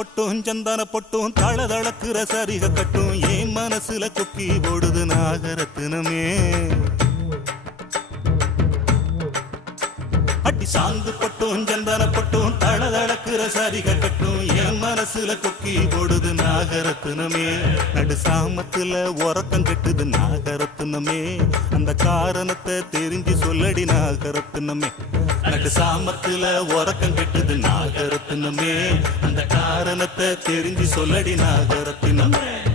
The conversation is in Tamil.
பொட்டும் சந்தன பொட்டும் தளதளக்குற சரிக கட்டும் என் மனசுல கொக்கி போடுது நாகரத்தினமே. அடி சாந்து பொட்டும் சந்தன பொட்டும் தளதளக்குற சரிக கட்டும் என் மனசுல கொக்கி போடுது நாகரத்தினமே. நடு சாமத்துல உறக்கம் கெட்டுது நாகரத்தினமே. அந்த காரணத்தை தெரிஞ்சு சொல்லடி நாகரத்தினமே. நடு சாமத்துல உறக்கம் கெட்டுது நாகரத்தினமே. அந்த காரணத்தை தெரிஞ்சு சொல்லடி நாகரத்தினமே.